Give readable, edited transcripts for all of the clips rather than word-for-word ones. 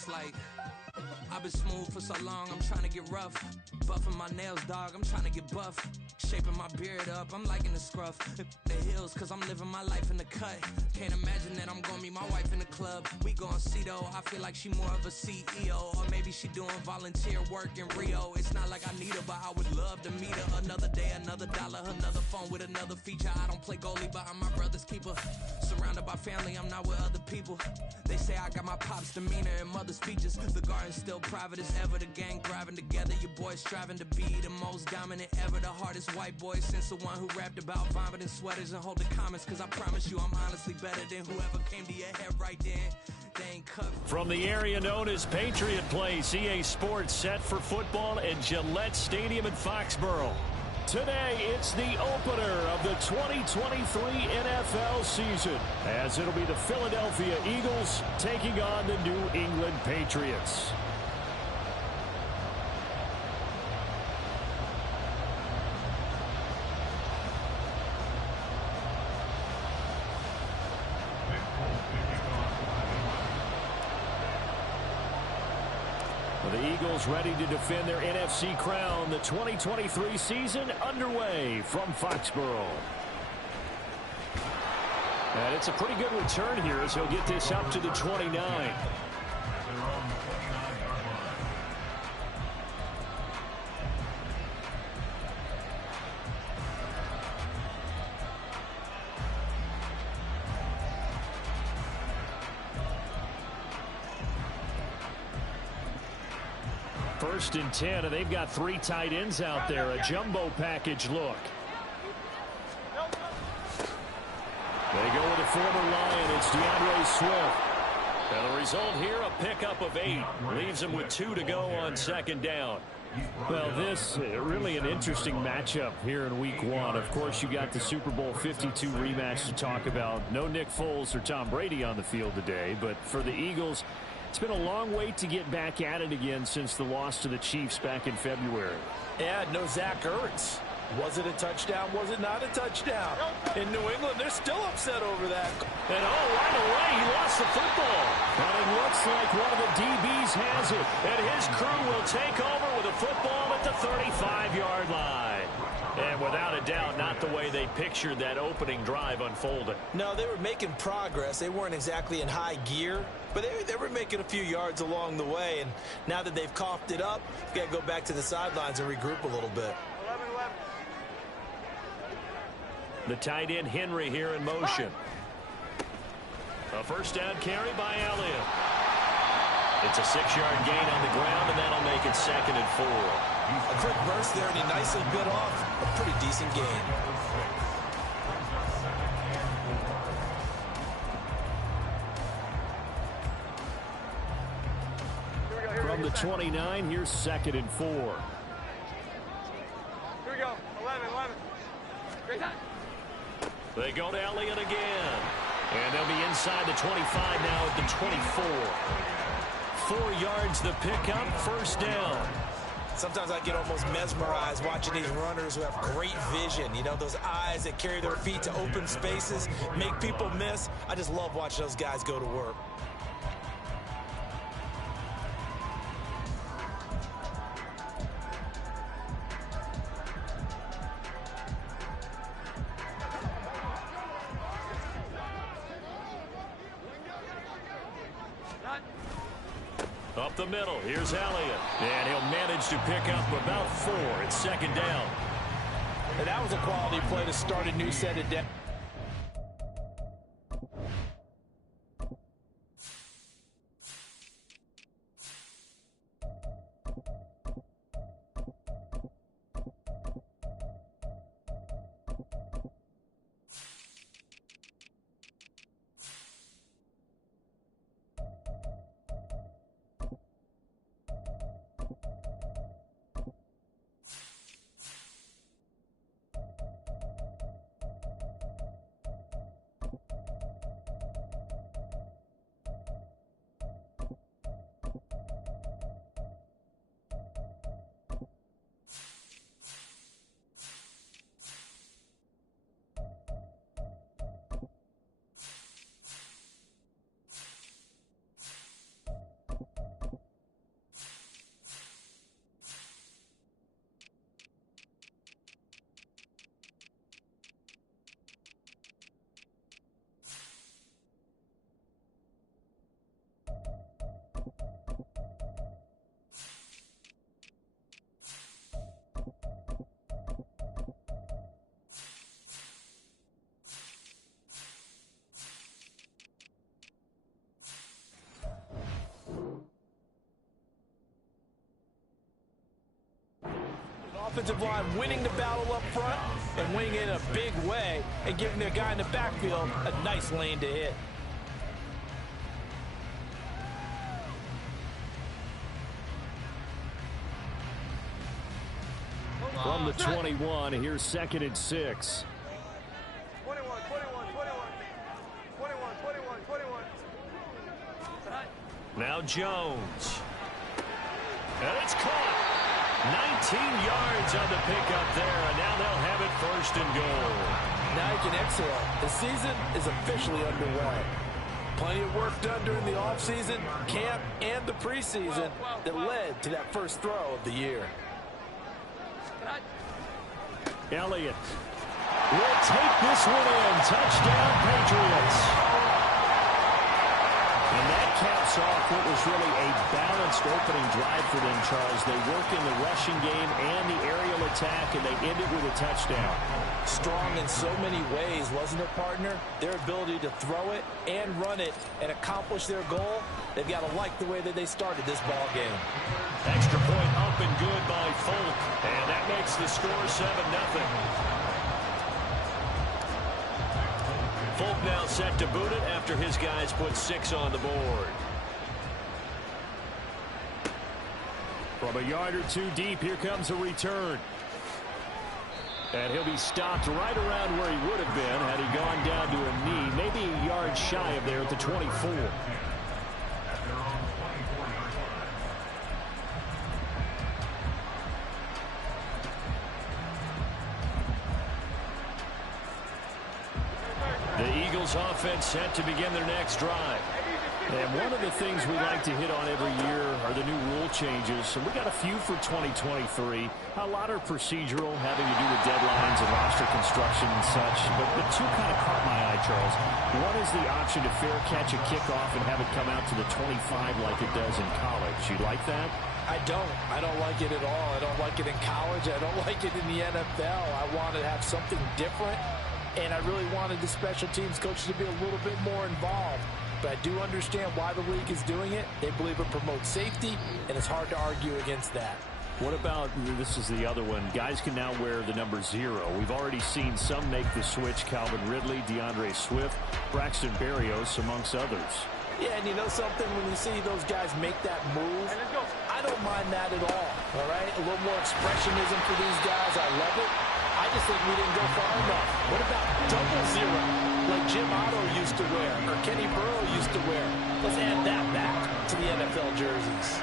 it's like I've been smooth for so long, I'm trying to get rough. Buffing my nails, dog, I'm trying to get buff. Shaping my beard up, I'm liking the scruff. The hills, cause I'm living my life in the cut. Can't imagine that I'm gonna meet my wife in the club. We gon' see though, I feel like she more of a CEO. Or maybe she doing volunteer work in Rio. It's not like I need her, but I would love to meet her. Another day, another dollar, another phone with another feature. I don't play goalie, but I'm my brother's keeper. Surrounded by family, I'm not with other people. They say I got my pop's demeanor and mother's features. The garden's still private as ever, the gang thriving together. Your boy striving to be the most dominant ever. The hardest white boy since the one who rapped about vomiting sweaters and hold the comments. Cause I promise you I'm honestly better than whoever came to your head right then. They ain't cut. From the area known as Patriot Place, EA Sports set for football at Gillette Stadium in Foxborough. Today, it's the opener of the 2023 NFL season, as it'll be the Philadelphia Eagles taking on the New England Patriots. The Eagles ready to defend their NFC crown. The 2023 season underway from Foxborough. And it's a pretty good return here as he'll get this up to the 29. First and 10, and they've got 3 tight ends out there. A jumbo package look. They go with a former Lion. It's DeAndre Swift. And the result here, a pickup of 8. Leaves him with 2 to go on second down. Well, this really an interesting matchup here in Week 1. Of course, you got the Super Bowl 52 rematch to talk about. No Nick Foles or Tom Brady on the field today, but for the Eagles, it's been a long wait to get back at it again since the loss to the Chiefs back in February. Yeah, no Zach Ertz. Was it a touchdown? Was it not a touchdown? In New England, they're still upset over that. And right away, he lost the football. And it looks like one of the DBs has it. And his crew will take over with a football at the 35-yard line. And without a doubt, not the way they pictured that opening drive unfolding. No, they were making progress. They weren't exactly in high gear, but they were making a few yards along the way. And now that they've coughed it up, you've got to go back to the sidelines and regroup a little bit. The tight end Henry here in motion. A first down carry by Elliott. It's a 6-yard gain on the ground, and that'll make it 2nd and 4. A quick burst there, and he nicely bit off a pretty decent gain. From the 29, here's 2nd and 4. Here we go. 11. Great time. They go to Elliott again. And they'll be inside the 25 now at the 24. 4 yards the pickup, first down. Sometimes I get almost mesmerized watching these runners who have great vision. You know, those eyes that carry their feet to open spaces, make people miss. I just love watching those guys go to work. Up the middle, here's Elliott. And he'll manage to pick up about 4. It's 2nd down. And that was a quality play to start a new set of depth. offensive line winning the battle up front and winning it in a big way and giving their guy in the backfield a nice lane to hit. From the 21, here's 2nd and 6. 21. Now Jones. And it's caught. 19 yards on the pickup there, and now they'll have it 1st and goal. Now you can exhale. The season is officially underway. Plenty of work done during the offseason, camp, and the preseason that led to that first throw of the year. Elliott will take this one in. Touchdown, Patriots. And that caps off what was really a balanced opening drive for them, Charles. They work in the rushing game and the aerial attack, and they end it with a touchdown. Strong in so many ways, wasn't it, partner? Their ability to throw it and run it and accomplish their goal, they've got to like the way that they started this ball game. Extra point up and good by Folk, and that makes the score 7-0. Folk now set to boot it after his guys put 6 on the board. From a yard or two deep, here comes a return. And he'll be stopped right around where he would have been had he gone down to a knee, maybe a yard shy of there at the 24. The Eagles offense set to begin their next drive. And one of the things we like to hit on every year are the new rule changes. So we got a few for 2023. A lot are procedural, having to do with deadlines and roster construction and such. But two kind of caught my eye, Charles. One is the option to fair catch a kickoff and have it come out to the 25 like it does in college. You like that? I don't like it at all. I don't like it in college. I don't like it in the NFL. I want to have something different. And I really wanted the special teams coaches to be a little bit more involved. But I do understand why the league is doing it. They believe it promotes safety, and it's hard to argue against that. What about, this is the other one, guys can now wear the number 0. We've already seen some make the switch, Calvin Ridley, DeAndre Swift, Braxton Berrios, amongst others. Yeah, and you know something, when you see those guys make that move, I don't mind that at all right? A little more expressionism for these guys. I love it. I just think we didn't go far enough. What about double 0, like Jim Otto used to wear, or Kenny Burrow used to wear? Let's add that back to the NFL jerseys.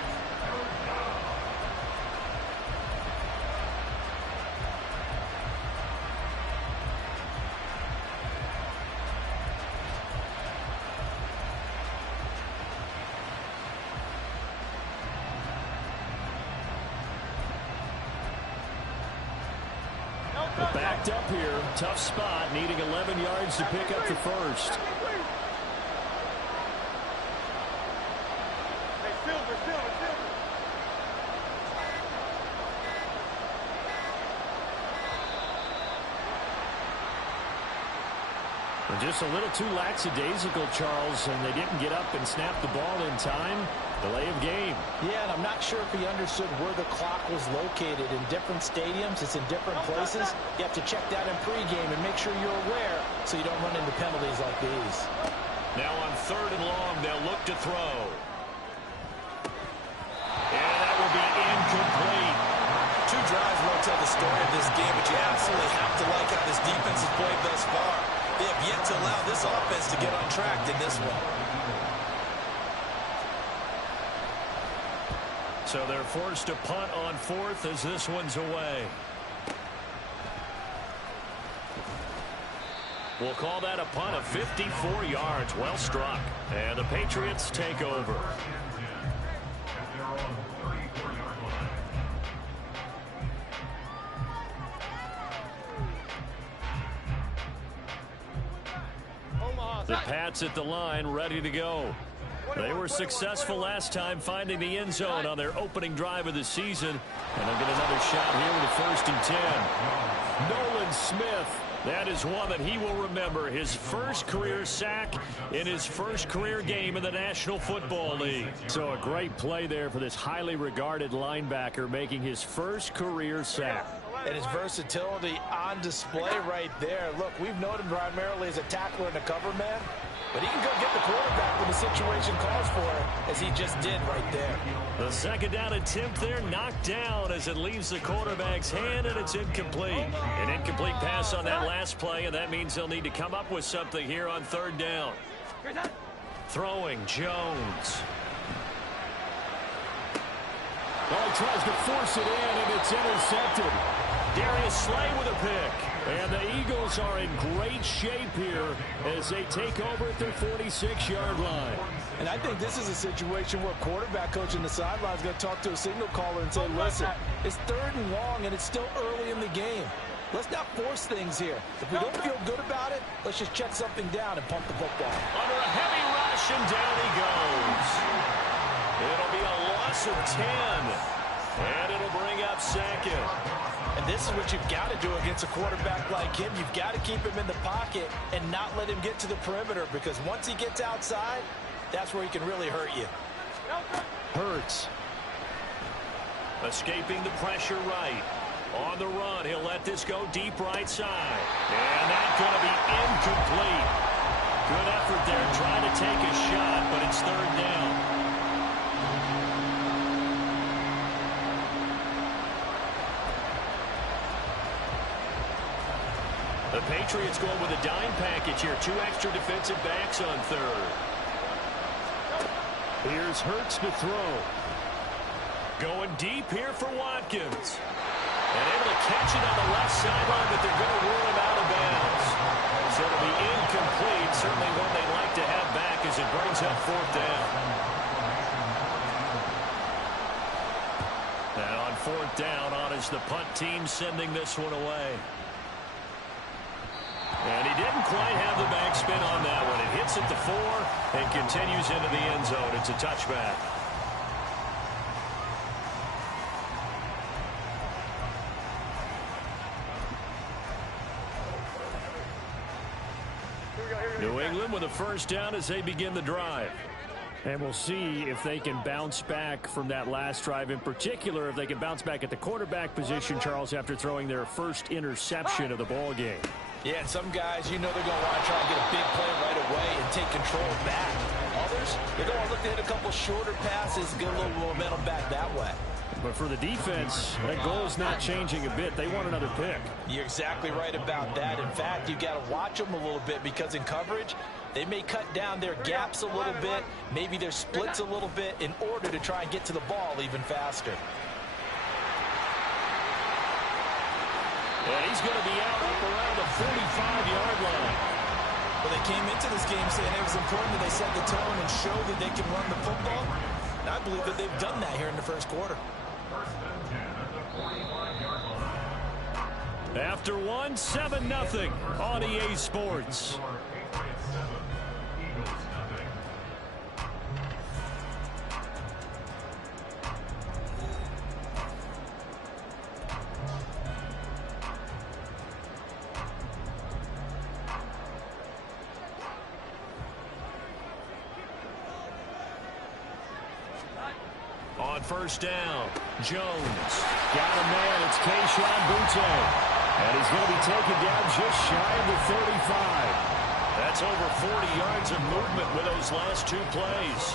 Backed up here, tough spot, needing 11 yards to pick up the first. And just a little too lackadaisical, Charles, and they didn't get up and snap the ball in time. Delay of game. Yeah, and I'm not sure if he understood where the clock was located. In different stadiums, it's in different places. You have to check that in pregame and make sure you're aware so you don't run into penalties like these. Now on 3rd and long, they'll look to throw. And that will be incomplete. 2 drives won't tell the story of this game, but you absolutely have to like how this defense has played thus far. They have yet to allow this offense to get on track in this one. So they're forced to punt on 4th as this one's away. We'll call that a punt of 54 yards. Well struck. And the Patriots take over. The Pats at the line, ready to go. They were successful last time finding the end zone on their opening drive of the season. And they'll get another shot here with a 1st and 10. Nolan Smith That is one that he will remember. His first career sack in his first career game in the National Football League. So a great play there for this highly regarded linebacker making his first career sack. And his versatility on display right there. Look, we've known him primarily as a tackler and a cover man, but he can go get the quarterback when the situation calls for it, as he just did right there. The second down attempt there knocked down as it leaves the quarterback's hand, and it's incomplete. An incomplete pass on that last play, and that means they'll need to come up with something here on third down. Throwing Jones. Well, he tries to force it in, and it's intercepted. Darius Slay with a pick. And the Eagles are in great shape here as they take over at their 46-yard line. And I think this is a situation where quarterback coach in the sideline is going to talk to a signal caller and say, listen, it's third and long, and it's still early in the game. Let's not force things here. If we don't feel good about it, let's just check something down and pump the football. Under a heavy rush, and down he goes. It'll be a loss of 10. And it'll bring up second. And this is what you've got to do against a quarterback like him. You've got to keep him in the pocket and not let him get to the perimeter, because once he gets outside, that's where he can really hurt you. Hurts. Escaping the pressure right. On the run, he'll let this go deep right side. And that's going to be incomplete. Good effort there trying to take a shot, but it's third down. The Patriots going with a dime package here. 2 extra defensive backs on third. Here's Hurts to throw. Going deep here for Watkins. And able to catch it on the left sideline, but they're going to rule him out of bounds. So it'll be incomplete. Certainly one they'd like to have back as it brings up fourth down. And on fourth down, on is the punt team sending this one away. And he didn't quite have the backspin on that one. It hits at the 4 and continues into the end zone. It's a touchback. New England with a first down as they begin the drive. And we'll see if they can bounce back from that last drive. In particular, if they can bounce back at the quarterback position, Charles, after throwing their first interception of the ball game. Yeah, and some guys, you know they're going to want to try and get a big play right away and take control back. Others, they're going to look to hit a couple shorter passes, get a little momentum back that way. But for the defense, that goal is not changing a bit. They want another pick. You're exactly right about that. In fact, you got to watch them a little bit, because in coverage, they may cut down their gaps a little bit, maybe their splits a little bit, in order to try and get to the ball even faster. And he's going to be out up around the 45-yard line. Well, they came into this game saying it was important that they set the tone and show that they can run the football. And I believe that they've done that here in the first quarter. After one, 7-0 on EA Sports. On first down, Jones. Got a man. It's Kayshon Boutte. And he's going to be taken down just shy of the 35. That's over 40 yards of movement with those last 2 plays.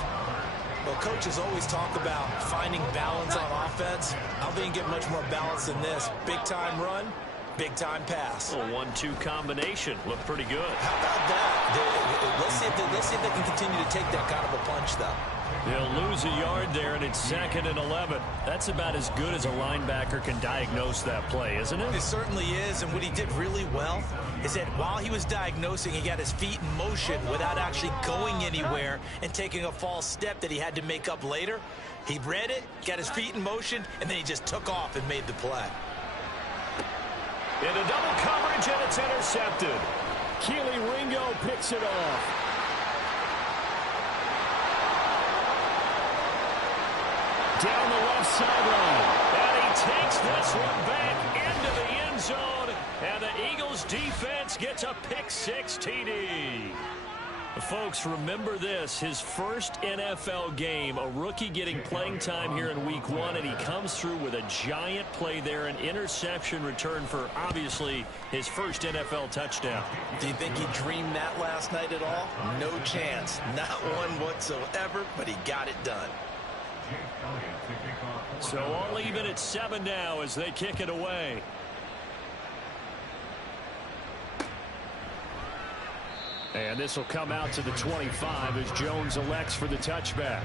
Well, coaches always talk about finding balance on offense. I don't think you get much more balance than this. Big-time run, big-time pass. A 1-2 combination. Looked pretty good. How about that? Let's see if they can continue to take that kind of a punch, though. They'll lose a yard there, and it's 2nd and 11. That's about as good as a linebacker can diagnose that play, isn't it? It certainly is, and what he did really well is that while he was diagnosing, he got his feet in motion without actually going anywhere and taking a false step that he had to make up later. He read it, got his feet in motion, and then he just took off and made the play. Into double coverage, and it's intercepted. Keely Ringo picks it off. Down the left sideline. And he takes this one back into the end end zone, and the Eagles defense gets a pick-6 TD. Folks, remember this, his first NFL game, a rookie getting playing time here in week 1, and he comes through with a giant play there, an interception return for, obviously, his first NFL touchdown. Do you think he dreamed that last night at all? No chance. Not one whatsoever, but he got it done. So all even at 7 now as they kick it away. And this will come out to the 25 as Jones elects for the touchback.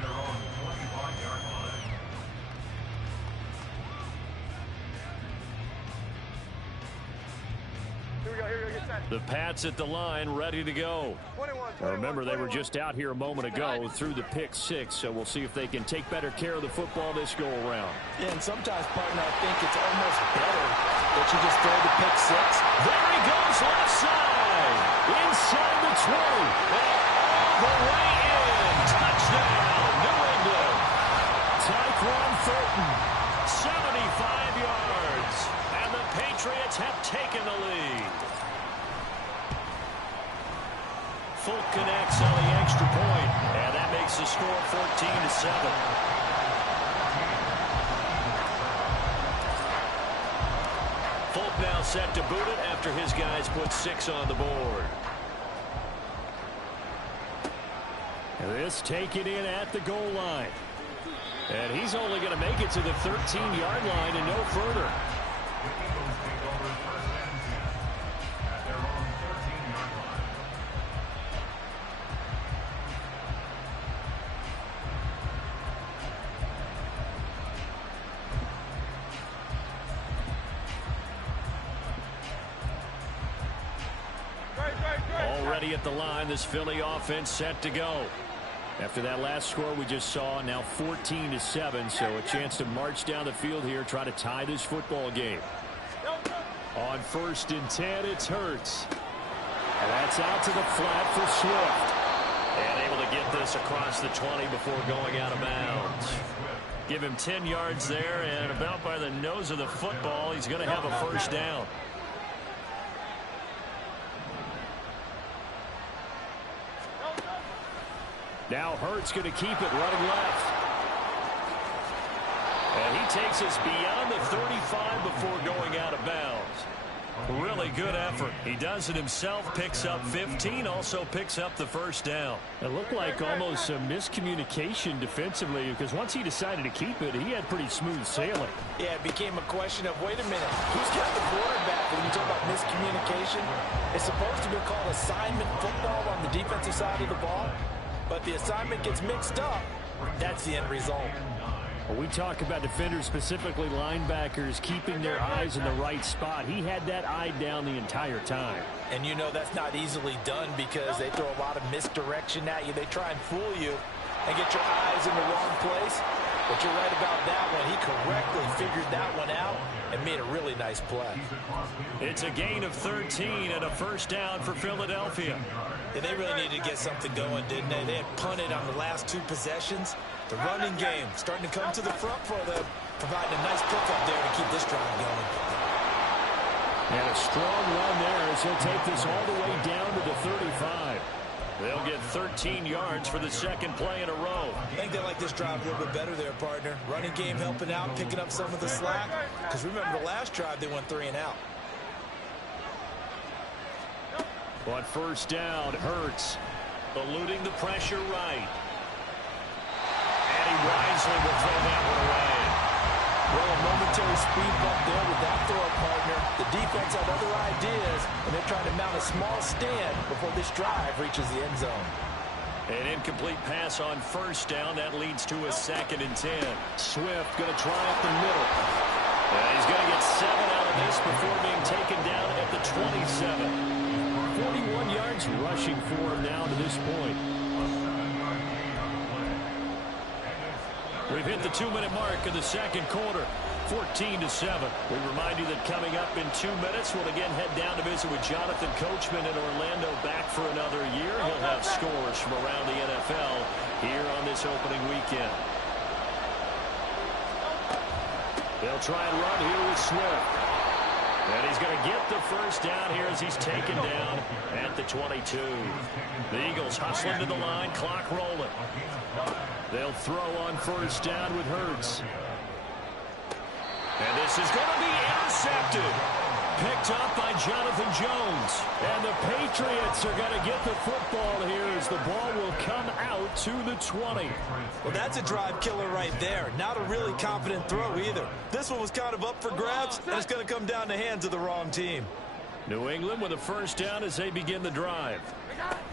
The Pats at the line, ready to go. Now remember, they were just out here a moment ago through the pick-6, so we'll see if they can take better care of the football this go-around. Yeah, and sometimes, partner, I think it's almost better that you just throw the pick-6. There he goes left side. Inside the 20. And all the way in. Touchdown, New England. Tyquan Thornton, 75 yards. And the Patriots have taken the lead. Folk connects on the extra point, and that makes the score 14-7. Folk now set to boot it after his guys put 6 on the board. And this taken in at the goal line. And he's only going to make it to the 13-yard line and no further. Already at the line, this Philly offense set to go. After that last score we just saw, now 14-7, so a chance to march down the field here, try to tie this football game. On 1st and 10, it's Hurts. And that's out to the flat for Swift. And able to get this across the 20 before going out of bounds. Give him 10 yards there, and about by the nose of the football, he's going to have a first down. Now Hurts going to keep it running left. And he takes us beyond the 35 before going out of bounds. Really good effort. He does it himself, picks up 15, also picks up the first down. It looked like almost a miscommunication defensively, because once he decided to keep it, he had pretty smooth sailing. Yeah, it became a question of, wait a minute, who's got the quarterback? When you talk about miscommunication, it's supposed to be called assignment football on the defensive side of the ball. But the assignment gets mixed up. That's the end result. When we talk about defenders, specifically linebackers, keeping their eyes in the right spot, he had that eye down the entire time. And you know that's not easily done because they throw a lot of misdirection at you. They try and fool you and get your eyes in the wrong place. But you're right about that one. He correctly figured that one out and made a really nice play. It's a gain of 13 and a first down for Philadelphia. Yeah, they really needed to get something going, didn't they? They had punted on the last 2 possessions. The running game starting to come to the front for them, providing a nice pickup there to keep this drive going. And a strong run there as he'll take this all the way down to the 35. They'll get 13 yards for the second play in a row. I think they like this drive a little bit better there, partner. Running game helping out, picking up some of the slack. Because remember, the last drive they went 3 and out. On first down, Hurts eluding the pressure right. And he wisely will throw that one away. Well, a momentary speed bump there with that throw, partner. The defense had other ideas, and they're trying to mount a small stand before this drive reaches the end zone. An incomplete pass on first down. That leads to a 2nd and 10. Swift going to try up the middle. And he's going to get 7 out of this before being taken down at the 27. 41 yards rushing for him now to this point. We've hit the 2-minute mark in the second quarter, 14-7. We remind you that coming up in 2 minutes, we'll again head down to visit with Jonathan Coachman in Orlando, back for another year. He'll have scores from around the NFL here on this opening weekend. They'll try and run here with Swift. And he's going to get the first down here as he's taken down at the 22. The Eagles hustling to the line, clock rolling. They'll throw on first down with Hurts. And this is going to be intercepted. Picked up by Jonathan Jones. And the Patriots are going to get the football here as the ball will come out to the 20. Well, that's a drive killer right there. Not a really confident throw either. This one was kind of up for grabs, and it's going to come down the hands of the wrong team. New England with a first down as they begin the drive.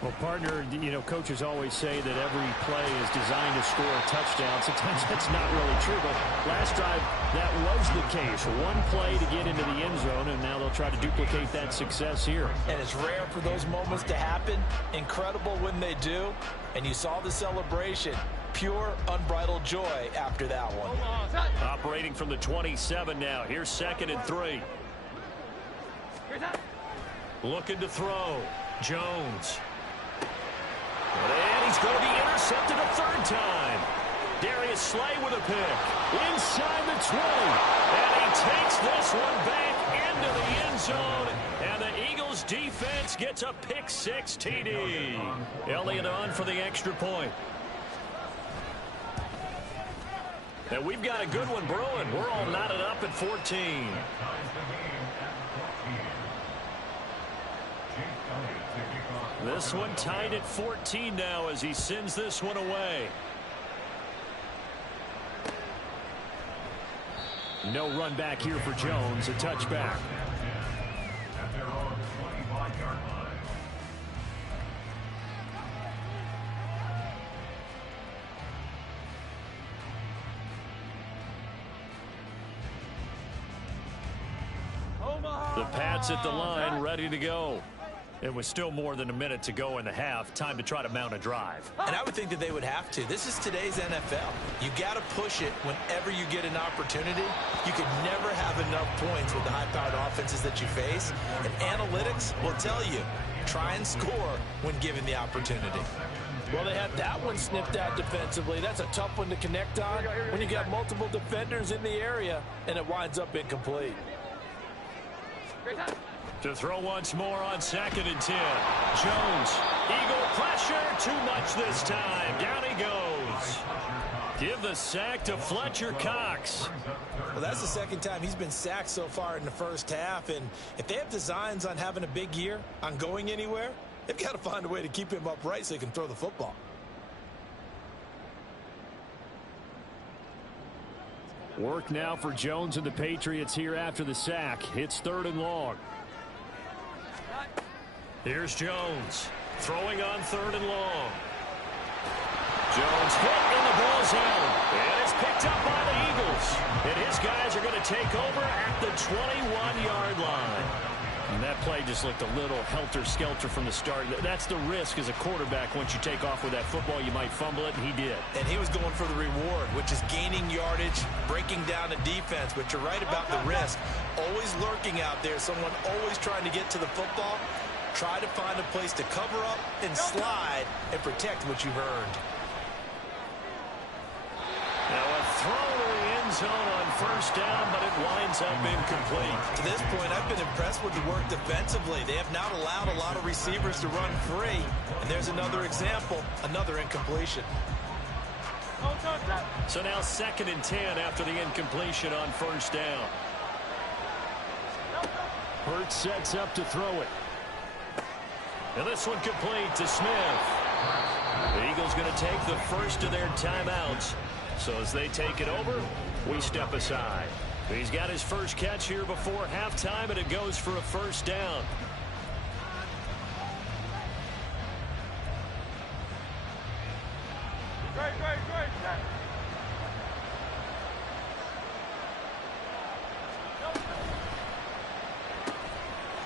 Well, partner, coaches always say that every play is designed to score a touchdown. Sometimes that's not really true, but last drive, that was the case. One play to get into the end zone, and now they'll try to duplicate that success here. And it's rare for those moments to happen. Incredible when they do. And you saw the celebration. Pure, unbridled joy after that one. Operating from the 27 now. Here's 2nd and 3. Looking to throw. Jones. And he's going to be intercepted a third time. Darius Slay with a pick. Inside the 20. And he takes this one back into the end zone. And the Eagles defense gets a pick-6 TD. Elliott on for the extra point. And we've got a good one brewing. We're all knotted up at 14. This one tied at 14 now as he sends this one away. No run back here for Jones. A touchback. The Pats at the line, ready to go. It was still more than a minute to go in the half. Time to try to mount a drive. And I would think that they would have to. This is today's NFL. You got to push it whenever you get an opportunity. You could never have enough points with the high-powered offenses that you face. And analytics will tell you, try and score when given the opportunity. Well, they had that one sniffed out defensively. That's a tough one to connect on when you got multiple defenders in the area and it winds up incomplete. To throw once more on 2nd and 10. Jones. Eagle pressure. Too much this time. Down he goes. Give the sack to Fletcher Cox. Well, that's the second time he's been sacked so far in the first half. And if they have designs on having a big year, on going anywhere, they've got to find a way to keep him upright so he can throw the football. Work now for Jones and the Patriots here after the sack. It's 3rd and long. Here's Jones. Throwing on 3rd and long. Jones hit in the ball zone. And it's picked up by the Eagles. And his guys are going to take over at the 21-yard line. And that play just looked a little helter-skelter from the start. That's the risk as a quarterback. Once you take off with that football, you might fumble it, and he did. And he was going for the reward, which is gaining yardage, breaking down the defense. But you're right about the risk. Always lurking out there, someone always trying to get to the football. Try to find a place to cover up and slide and protect what you've earned. Now a throw to the end zone on first down, but it winds up incomplete. To this point, I've been impressed with the work defensively. They have not allowed a lot of receivers to run free. And there's another example, another incompletion. So now 2nd and 10 after the incompletion on first down. Hurts sets up to throw it. And this one complete to Smith. The Eagles going to take the first of their timeouts. So as they take it over, we step aside. He's got his first catch here before halftime, and it goes for a first down.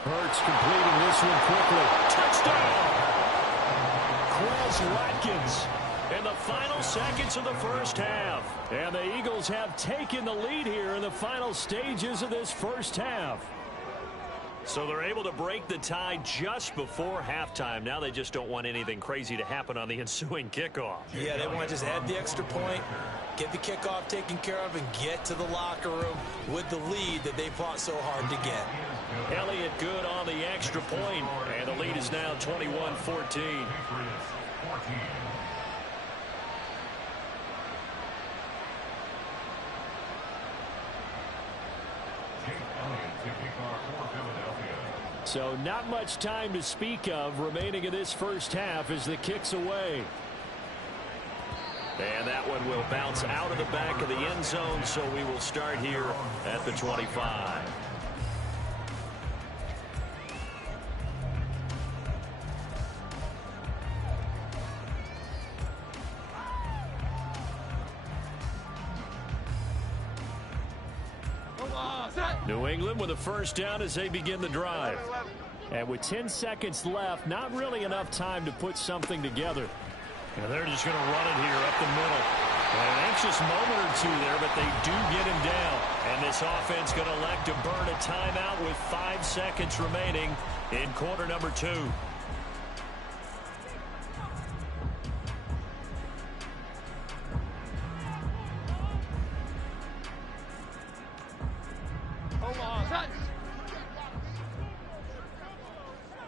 Hurts completing this one quickly. Touchdown! Quez Watkins in the final seconds of the first half. And the Eagles have taken the lead here in the final stages of this first half. So they're able to break the tie just before halftime. Now they just don't want anything crazy to happen on the ensuing kickoff. Yeah, they want to just add the extra point, get the kickoff taken care of, and get to the locker room with the lead that they fought so hard to get. Elliott good on the extra point, and the lead is now 21-14. So not much time to speak of remaining in this first half as the kick's away. And that one will bounce out of the back of the end zone, so we will start here at the 25. New England with a first down as they begin the drive. And with 10 seconds left, not really enough time to put something together. And they're just going to run it here up the middle. An anxious moment or two there, but they do get him down. And this offense going to elect to burn a timeout with 5 seconds remaining in quarter number 2.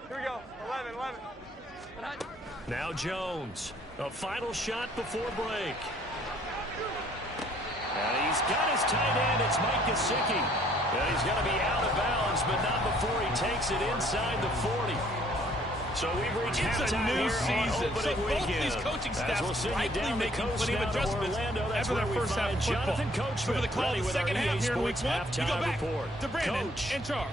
Here we go. 11. Now Jones. A final shot before break. And he's got his tight end. It's Mike Gesicki. And he's going to be out of bounds, but not before he takes it inside the 40. So we've reached halftime new here season. on opening So both weekend. these coaching staffs we'll likely making plenty of adjustments after their first half of football. Jonathan Coachman, So for the call of the second half here in week 1, we go back to Brandon and Charles.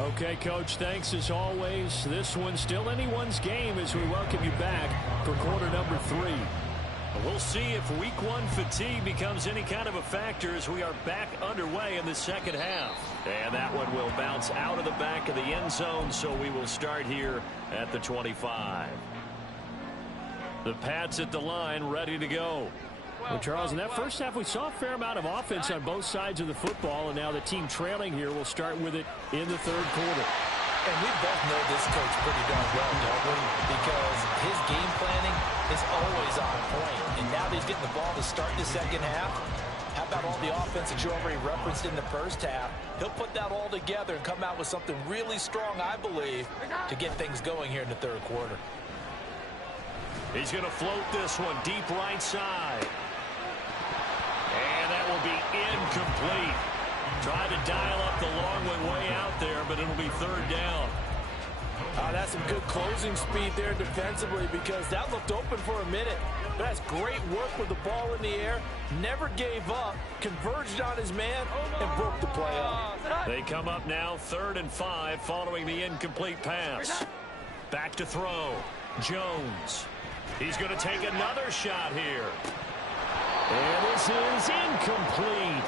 Okay, Coach, thanks as always. This one's still anyone's game as we welcome you back for quarter number 3. We'll see if week 1 fatigue becomes any kind of a factor as we are back underway in the second half. And that one will bounce out of the back of the end zone, so we will start here at the 25. The Pats at the line, ready to go. Well, Charles, in that first half, we saw a fair amount of offense on both sides of the football, and now the team trailing here will start with it in the third quarter. And we both know this coach pretty darn well, don't we? Because his game planning is always on point. And now that he's getting the ball to start the second half, how about all the offense that you already referenced in the first half? He'll put that all together and come out with something really strong, I believe, to get things going here in the third quarter. He's going to float this one deep right side. And that will be incomplete. Tried to dial up the long one way out there, but it'll be third down. That's some good closing speed there defensively because that looked open for a minute. But that's great work with the ball in the air. Never gave up, converged on his man, and broke the play up. They come up now 3rd and 5 following the incomplete pass. Back to throw. Jones. He's going to take another shot here. And this is incomplete.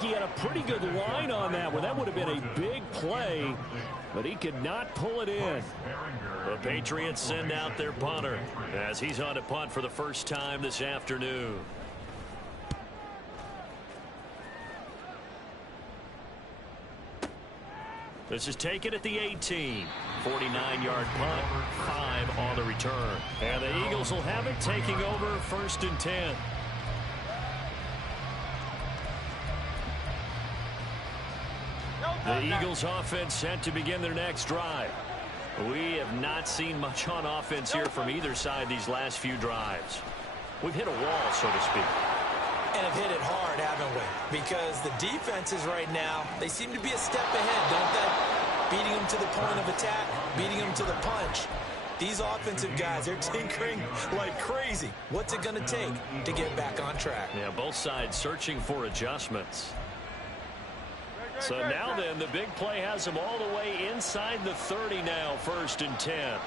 He had a pretty good line on that one. That would have been a big play, but he could not pull it in. The Patriots send out their punter as he's on to punt for the first time this afternoon. This is taken at the 18. 49-yard punt, 5 on the return. And the Eagles will have it, taking over 1st and 10. The Eagles offense set to begin their next drive. We have not seen much on offense here from either side these last few drives. We've hit a wall, so to speak. And have hit it hard, haven't we? Because the defenses right now, they seem to be a step ahead, don't they? Beating them to the point of attack, beating them to the punch. These offensive guys, they're tinkering like crazy. What's it going to take to get back on track? Yeah, both sides searching for adjustments. So now then, the big play has them all the way inside the 30 now, 1st and 10.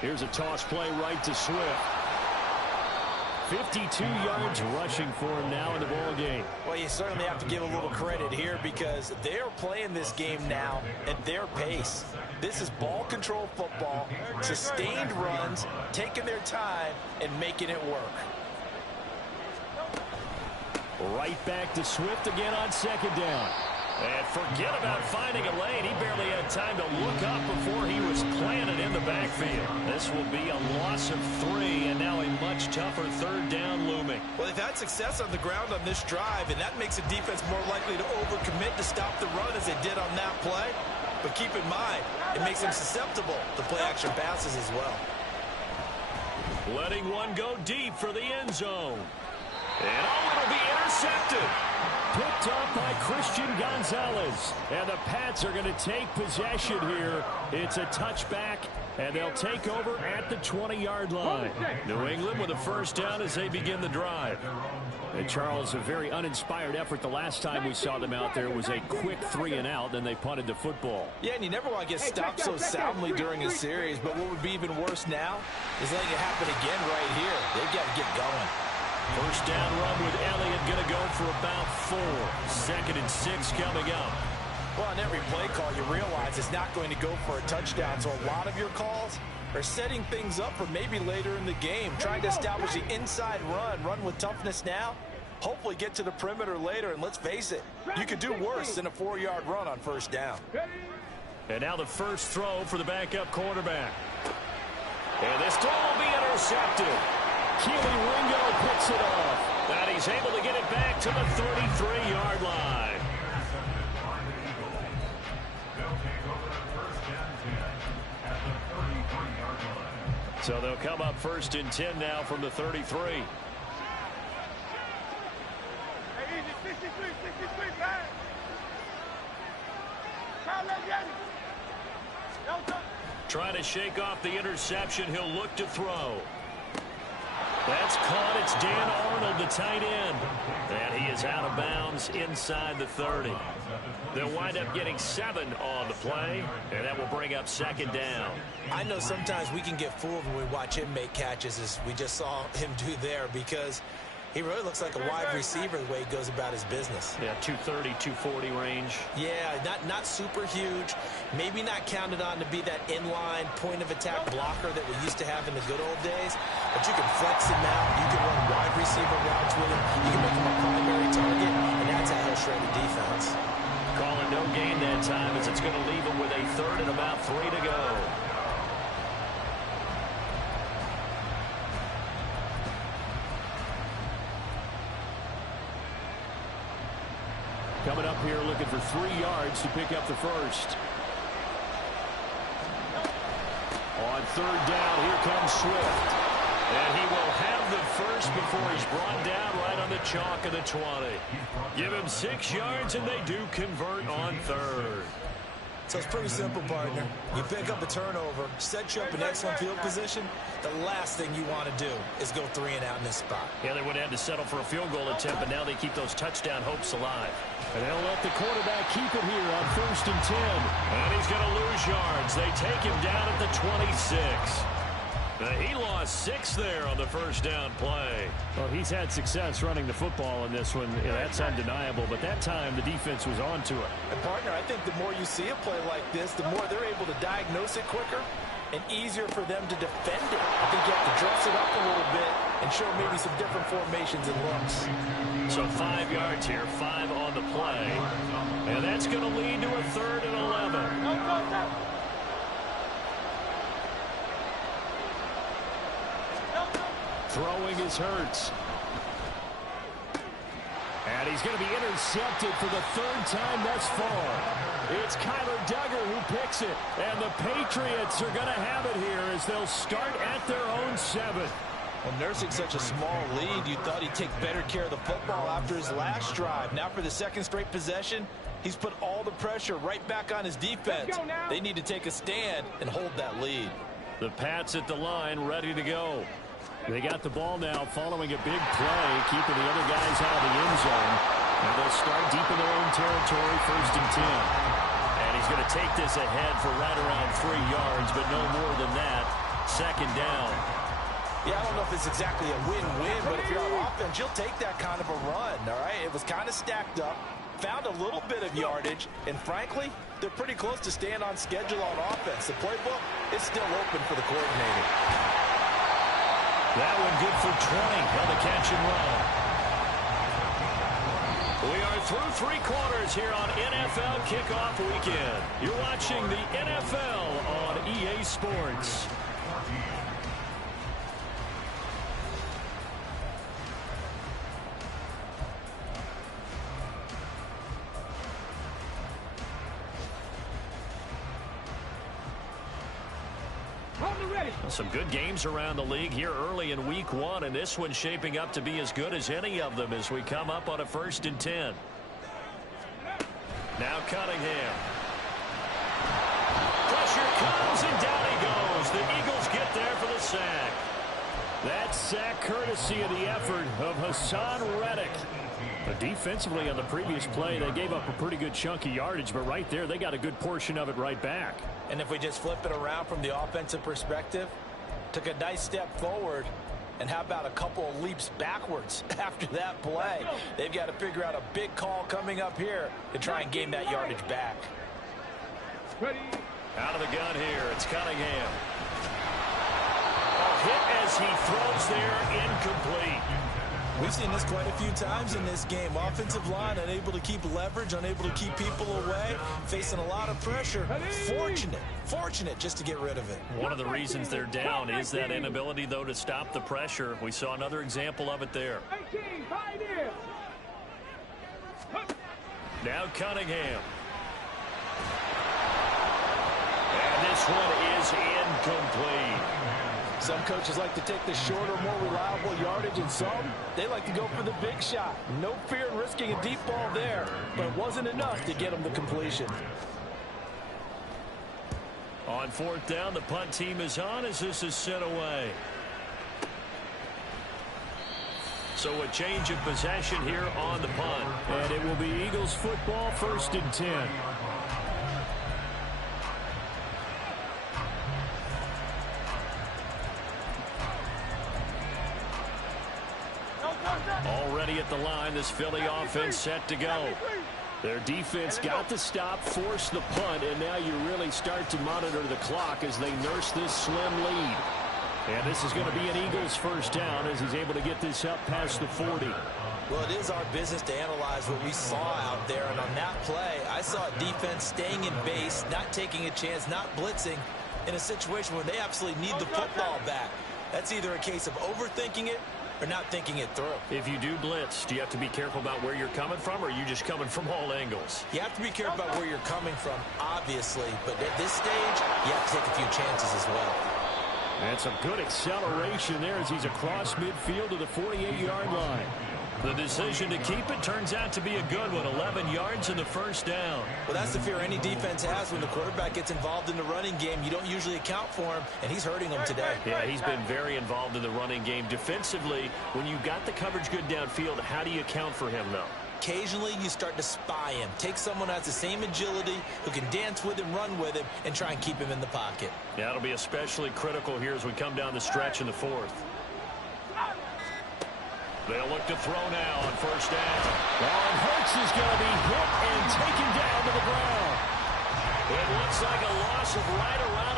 Here's a toss play right to Swift. 52 yards rushing for him now in the ball game. Well, you certainly have to give a little credit here because they're playing this game now at their pace. This is ball control football, sustained runs, taking their time and making it work. Right back to Swift again on second down. And forget about finding a lane. He barely had time to look up before he was planted in the backfield. This will be a loss of 3, and now a much tougher third down looming. Well, they've had success on the ground on this drive, and that makes a defense more likely to overcommit to stop the run as they did on that play. But keep in mind, it makes them susceptible to play-action passes as well. Letting one go deep for the end zone. And it'll be intercepted. Picked up by Christian Gonzalez. And the Pats are going to take possession here. It's a touchback, and they'll take over at the 20-yard line. New England with a first down as they begin the drive. And Charles, a very uninspired effort the last time we saw them out there was a quick 3-and-out, then they punted the football. Yeah, and you never want to get stopped so soundly during a series, but what would be even worse now is letting it happen again right here. They've got to get going. First down run with Elliott going to go for about 4. 2nd and 6 coming up. Well, on every play call, you realize it's not going to go for a touchdown, so a lot of your calls are setting things up for maybe later in the game, trying to establish the inside run with toughness now, hopefully get to the perimeter later, and let's face it, you could do worse than a 4-yard run on first down. And now the first throw for the backup quarterback. And this throw will be intercepted. Keely Ringo picks it off. And he's able to get it back to the 33-yard line. So they'll come up 1st and 10 now from the 33. Trying to shake off the interception. He'll look to throw. That's caught. It's Dan Arnold, the tight end. And he is out of bounds inside the 30. They'll wind up getting 7 on the play, and that will bring up 2nd down. I know sometimes we can get fooled when we watch him make catches, as we just saw him do there, because he really looks like a wide receiver the way he goes about his business. Yeah, 230, 240 range. Yeah, not super huge. Maybe not counted on to be that inline point-of-attack blocker that we used to have in the good old days. But you can flex him out. You can run wide receiver routes with him. You can make him a primary target, and that's how he'll shred the defense. Calling no gain that time as it's going to leave him with a 3rd and about 3 to go. Coming up here looking for 3 yards to pick up the first. On 3rd down, here comes Swift. And he will have the first before he's brought down right on the chalk of the 20. Give him 6 yards, and they do convert on 3rd. So it's pretty simple, partner. You pick up a turnover, set you up in excellent field position. The last thing you want to do is go 3-and-out in this spot. Yeah, they would have had to settle for a field goal attempt, but now they keep those touchdown hopes alive. And they'll let the quarterback keep it here on 1st and 10. And he's going to lose yards. They take him down at the 26. He lost 6 there on the first down play. Well, he's had success running the football in this one. Yeah, that's undeniable. But that time, the defense was on to it. And, partner, I think the more you see a play like this, the more they're able to diagnose it quicker and easier for them to defend it. I think you have to dress it up a little bit and show maybe some different formations and looks. So 5 yards here, 5 on the play. And that's going to lead to a 3rd and 11. Throwing is Hurts. And he's going to be intercepted for the 3rd time thus far. It's Kyler Duggar who picks it. And the Patriots are going to have it here as they'll start at their own 7. Well, nursing such a small lead, you thought he'd take better care of the football after his last drive. Now for the 2nd straight possession, he's put all the pressure right back on his defense. They need to take a stand and hold that lead. The Pats at the line, ready to go. They got the ball now following a big play, keeping the other guys out of the end zone. And they'll start deep in their own territory, 1st and 10. And he's going to take this ahead for right around 3 yards, but no more than that. second down. Yeah, I don't know if it's exactly a win-win, but if you're on offense, you'll take that kind of a run, all right? It was kind of stacked up, found a little bit of yardage, and frankly, they're pretty close to staying on schedule on offense. The playbook is still open for the coordinator. That one good for 20 on the catch and run. We are through 3 quarters here on NFL Kickoff Weekend. You're watching the NFL on EA Sports. Some good games around the league here early in week 1, and this one's shaping up to be as good as any of them as we come up on a 1st and 10. Now Cunningham. Pressure comes, and down he goes. The Eagles get there for the sack. That sack courtesy of the effort of Hassan Reddick. But defensively on the previous play, they gave up a pretty good chunk of yardage, but right there, they got a good portion of it right back. And if we just flip it around from the offensive perspective, took a nice step forward, and how about a couple of leaps backwards after that play? They've got to figure out a big call coming up here to try and gain that yardage back. Out of the gun here, it's Cunningham. A hit as he throws there, incomplete. We've seen this quite a few times in this game. Offensive line unable to keep leverage, unable to keep people away, facing a lot of pressure. Fortunate just to get rid of it. One of the reasons they're down is that inability, though, to stop the pressure. We saw another example of it there. Now Cunningham. And this one is incomplete. Some coaches like to take the shorter, more reliable yardage, and some, they like to go for the big shot. No fear in risking a deep ball there, but it wasn't enough to get them the completion. On 4th down, the punt team is on as this is sent away. So a change of possession here on the punt. And it will be Eagles football, 1st and 10. Already at the line, this Philly offense set to go. Their defense got the stop, forced the punt, and now you really start to monitor the clock as they nurse this slim lead. And this is going to be an Eagles 1st down as he's able to get this up past the 40. Well, it is our business to analyze what we saw out there, and on that play, I saw a defense staying in base, not taking a chance, not blitzing, in a situation where they absolutely need the football back. That's either a case of overthinking it or not thinking it through. If you do blitz, do you have to be careful about where you're coming from, or are you just coming from all angles? You have to be careful about where you're coming from, obviously, but at this stage, you have to take a few chances as well. And some good acceleration there as he's across midfield to the 48-yard line. The decision to keep it turns out to be a good one. 11 yards in the 1st down. Well, that's the fear any defense has when the quarterback gets involved in the running game. You don't usually account for him, and he's hurting them today. Yeah, he's been very involved in the running game. Defensively, when you got the coverage good downfield, how do you account for him, though? Occasionally, you start to spy him. Take someone who has the same agility, who can dance with him, run with him, and try and keep him in the pocket. Yeah, it'll be especially critical here as we come down the stretch in the 4th. They'll look to throw now on 1st down. And Hurts is going to be hit and taken down to the ground. It looks like a loss of right around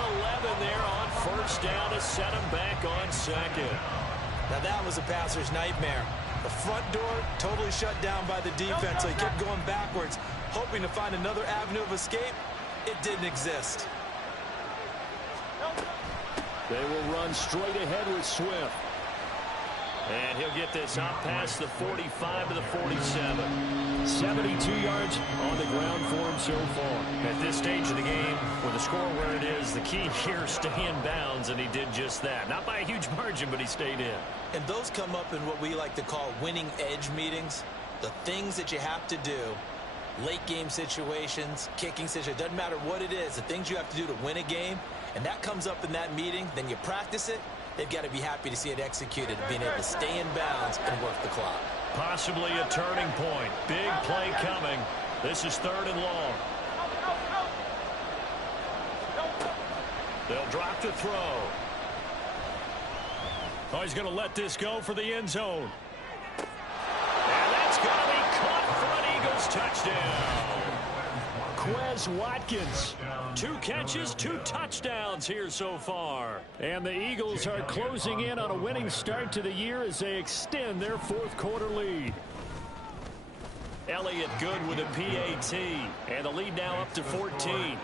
11 there on 1st down to set him back on 2nd. Now that was a passer's nightmare. The front door totally shut down by the defense, so he kept going backwards, hoping to find another avenue of escape. It didn't exist. They will run straight ahead with Swift. And he'll get this up past the 45 to the 47. 72 yards on the ground for him so far. At this stage of the game, with the score where it is, the key here is stay in bounds, and he did just that. Not by a huge margin, but he stayed in. And those come up in what we like to call winning edge meetings. The things that you have to do, late game situations, kicking situations, doesn't matter what it is, the things you have to do to win a game, and that comes up in that meeting, then you practice it. They've got to be happy to see it executed, being able to stay in bounds and work the clock. Possibly a turning point. Big play coming. This is 3rd and long. They'll drop to throw. Oh, he's going to let this go for the end zone. And that's going to be caught for an Eagles touchdown. Quez Watkins, 2 catches, 2 touchdowns here so far. And the Eagles are closing in on a winning start to the year as they extend their 4th quarter lead. Elliott good with a PAT, and the lead now up to 14.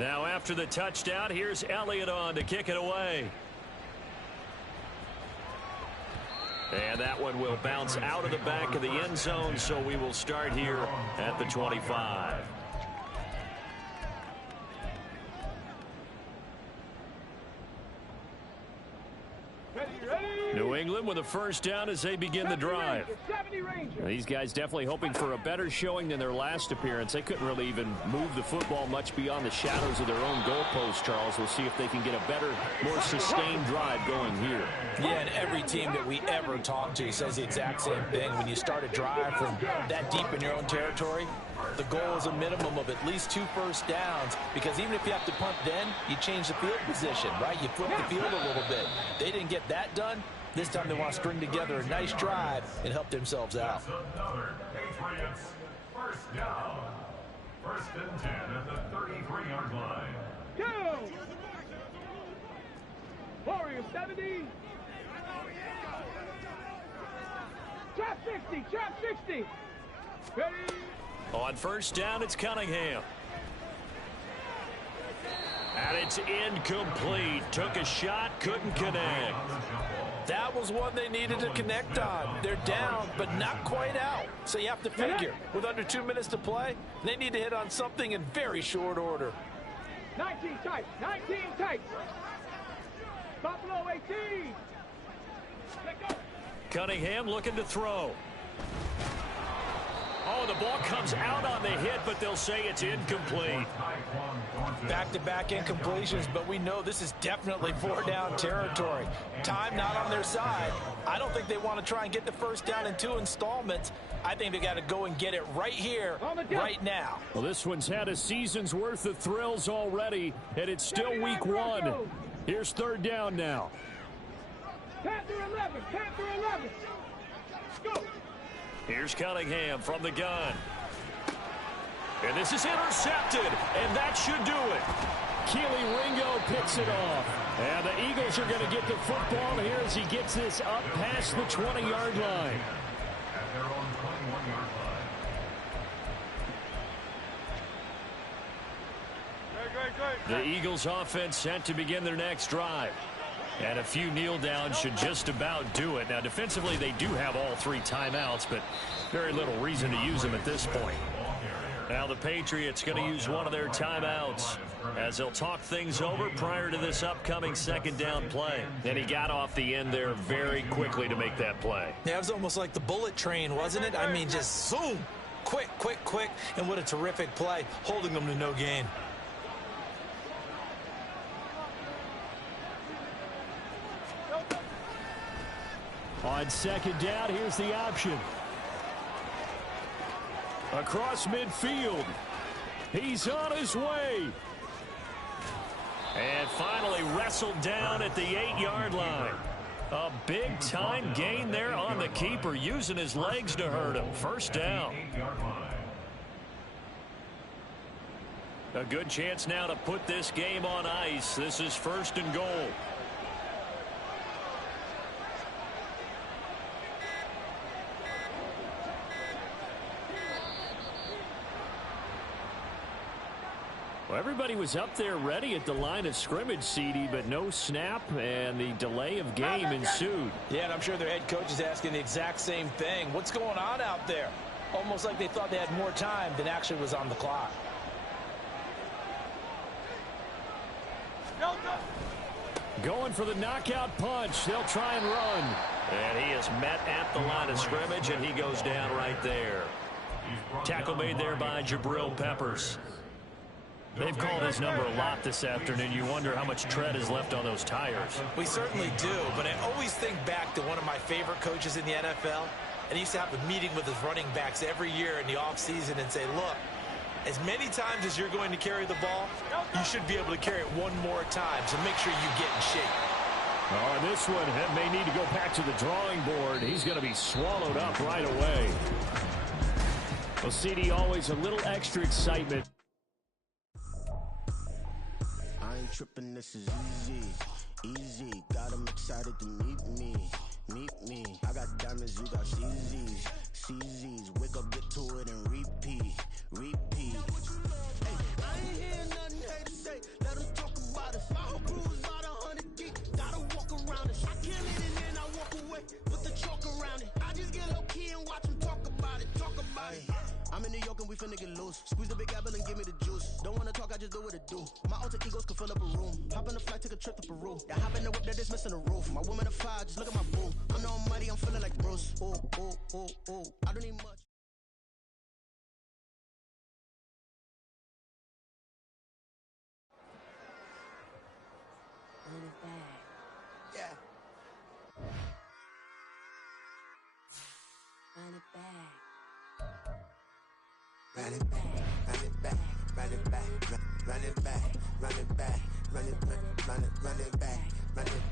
Now after the touchdown, here's Elliott on to kick it away. And that one will bounce out of the back of the end zone, so we will start here at the 25. New England with a first down as they begin the drive. These guys definitely hoping for a better showing than their last appearance. They couldn't really even move the football much beyond the shadows of their own goalpost, Charles. We'll see if they can get a better, more sustained drive going here. Yeah, and every team that we ever talk to says the exact same thing. When you start a drive from that deep in your own territory, the goal is a minimum of at least 2 first downs, because even if you have to punt then, you change the field position, right? You flip the field a little bit. They didn't get that done. This time they want to string together a nice drive and help themselves out. Patriots, first down. 1st and 10 at the 33-yard line. Go! Warriors 70. Trap 60, trap 60. Ready? On first down, it's Cunningham. And it's incomplete. Took a shot, couldn't connect. That was one they needed to connect on. They're down, but not quite out. So you have to figure, with under 2 minutes to play, they need to hit on something in very short order. 19 tight, 19 tight. Buffalo 18. Let go. Cunningham looking to throw. Oh, the ball comes out on the hit, but they'll say it's incomplete. Back-to-back incompletions, but we know this is definitely 4-down territory. Time not on their side. I don't think they want to try and get the first down in 2 installments. I think they got to go and get it right here, right now. Well, this one's had a season's worth of thrills already, and it's still week 1. Here's 3rd down now. Panther 11, Panther 11. Go. Here's Cunningham from the gun. And this is intercepted, and that should do it. Keely Ringo picks it off. And the Eagles are going to get the football here as he gets this up past the 20-yard line. At their own 21-yard line. The Eagles offense set to begin their next drive. And a few kneel downs should just about do it. Now, defensively, they do have all 3 timeouts, but very little reason to use them at this point. Now the Patriots going to use one of their timeouts as they'll talk things over prior to this upcoming 2nd down play. And he got off the end there very quickly to make that play. Yeah, it was almost like the bullet train, wasn't it? I mean, just zoom. Quick, quick, quick. And what a terrific play, holding them to no gain. On 2nd down, here's the option. Across midfield. He's on his way. And finally wrestled down at the 8-yard line. A big-time gain there on the keeper, using his legs to hurt him. First down. A good chance now to put this game on ice. This is 1st and goal. Well, everybody was up there ready at the line of scrimmage, CD, but no snap, and the delay of game ensued. Yeah, and I'm sure their head coach is asking the exact same thing. What's going on out there? Almost like they thought they had more time than actually was on the clock. Going for the knockout punch. They'll try and run. And he is met at the line of scrimmage, and he goes down right there. Tackle made there by Jabril Peppers. They've called his number a lot this afternoon. You wonder how much tread is left on those tires. We certainly do, but I always think back to one of my favorite coaches in the NFL, and he used to have a meeting with his running backs every year in the offseason and say, look, As many times as you're going to carry the ball, you should be able to carry it one more time, so make sure you get in shape. Oh, this one may need to go back to the drawing board. He's going to be swallowed up right away. Well, CD, always a little extra excitement. I ain't tripping, this is easy, easy. Got them excited to meet me. I got diamonds, you got CZs. Wake up, get to it, and repeat. Hey, I ain't hear nothing hate to say. Let them talk about us. My whole crew is about 100 deep. Gotta walk around us. I kill it and then I walk away with the chalk around it. I just get low key and watch them talk about it. I'm in New York and we finna get loose. Squeeze the big apple and give me the juice. Don't wanna talk, I just do what it do. My alter egos can fill up a room. Hop on a flight, take a trip to Peru. That hop in the whip that is missing the roof. My woman a fire, just look at my boo. I'm no money, I'm feeling like Bruce. Ooh. I don't need much. Run it back. Yeah. Run it back. Run it back, run it back, run it back, run it back, run it back, run it back, run it back, run